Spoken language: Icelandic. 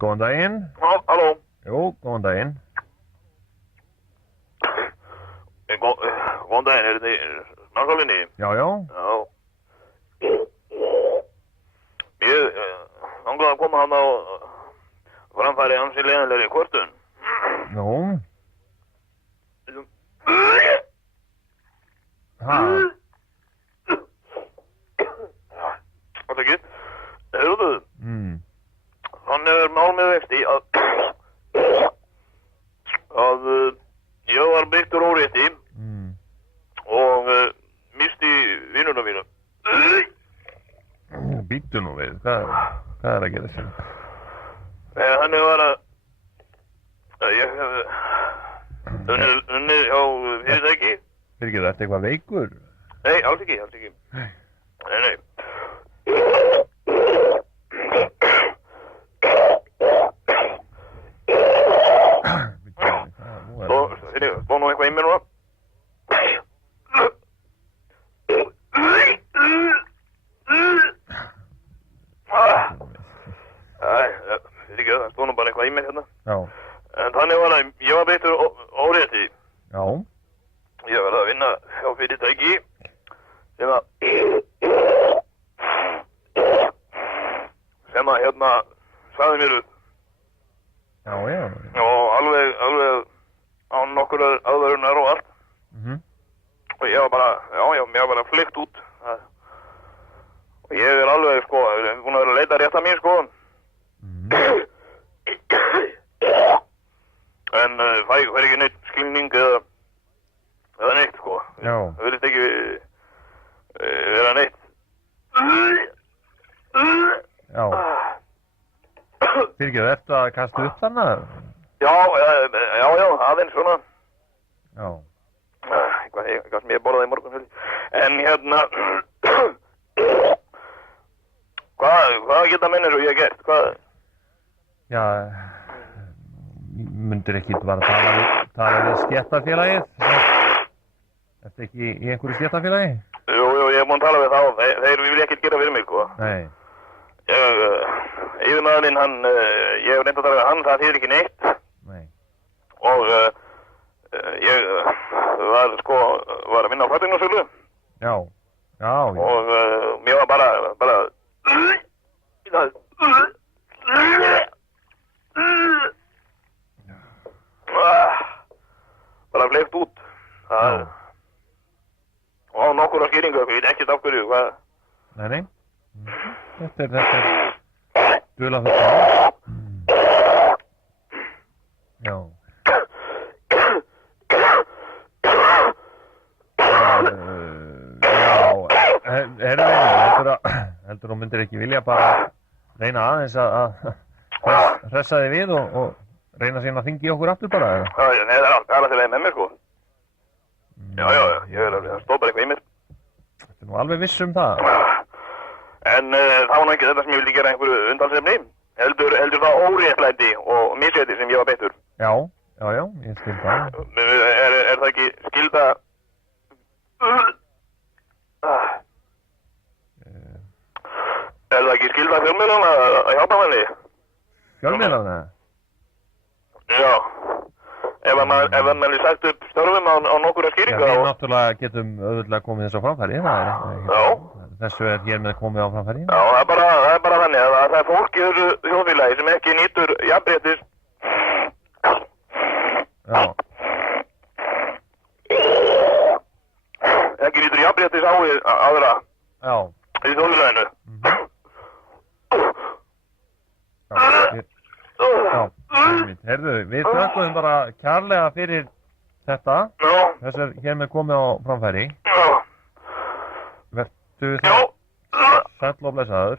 Góðan daginn. Halló. Jú, góðan daginn. Góðan daginn, þið náttúrulega? Já, já. Já. Ég langaði að koma hann á framfæri ansi leiðinlegri kvörtun. Nú. Ha? Afsakið. Heyrðu, þannig mál með vexti að ég var beittur órétti og misti vinnuna mína. Bíddu nú við, hvað að gera sér? Þannig var að ég hef unnið á fyrirtæki. Fyrirgeðu, ertu eitthvað veikur? Nei, alls ekki. Nei. Stóð nú eitthvað í mér núna. Það stóð nú bara eitthvað í mér hérna. Já. En þannig var að ég var beittur órétti. Já. Ég var að vinna á fyrirtæki sem að hérna sagði mér upp. Já, já. Og alveg án nokkurrar aðvörunar og allt. Og ég var bara, mér var bara flykt út. Og ég er alveg, búin að vera að leita rétt að mér, En fær ekki neitt skilning eða neitt, Já. Það virðist ekki vera neitt. Já. Fyrirgeðu, ertu að kasta upp þarna? Já, aðeins svona. Já. Eitthvað sem ég borðaði í morgun. En hérna, hvað geta menn eins og ég hef gert? Hvað? Já, myndir ekki bara tala við stéttarfélagið? Ertu ekki í einhverju stéttarfélagi? Jú, ég hef búin að tala við þá. Þeir vilja ekkert gera fyrir mig, Nei. Yfirmaðurinn, ég hef reynd að tala við hann, það þýðir ekki neitt. Nei. Og ég var að vinna á fasteignarsölu. Já. Og mér var bara fleikt út. Og á nokkur á skýringu, ég veit ekkert af hverju, hvað? Nei. Þetta er duðla þetta. Já. Heldur þú myndir ekki vilja bara reyna aðeins að hressa þig við og reyna síðan að þingi okkur aftur bara? Nei, það er allt til leið með mér, Já, það stóð bara eitthvað í mér. Þetta er nú alveg viss um það. En það var nú ekki þetta sem ég vildi gera einhverju undalsefni. Heldur það óréttlæti og misrétti sem ég var beittur. Já, ég skil það. Er það ekki skylda... Er það ekki skylda fjölmiðlana að hjálpa manni? Fjölmiðlana? Já. Ef mann er sagt upp störfum á nokkurra skýringa... Já, við náttúrulega getum auðvitað komið þess á framfæri. Já. Þessu er hér með komið á framfæri. Já, það er bara þannig að það er fólk í þessu þjóðfélagi sem ekki nýtur jafnréttis. Já. Ekki nýtur jafnréttis á aðra. Já. Í þjóðfélaginu. Heyrðu, við þökkum bara kærlega fyrir þetta. Já. Þessu er hér með komið á framfæri. Já. Vertu Já. sæll og blessaður.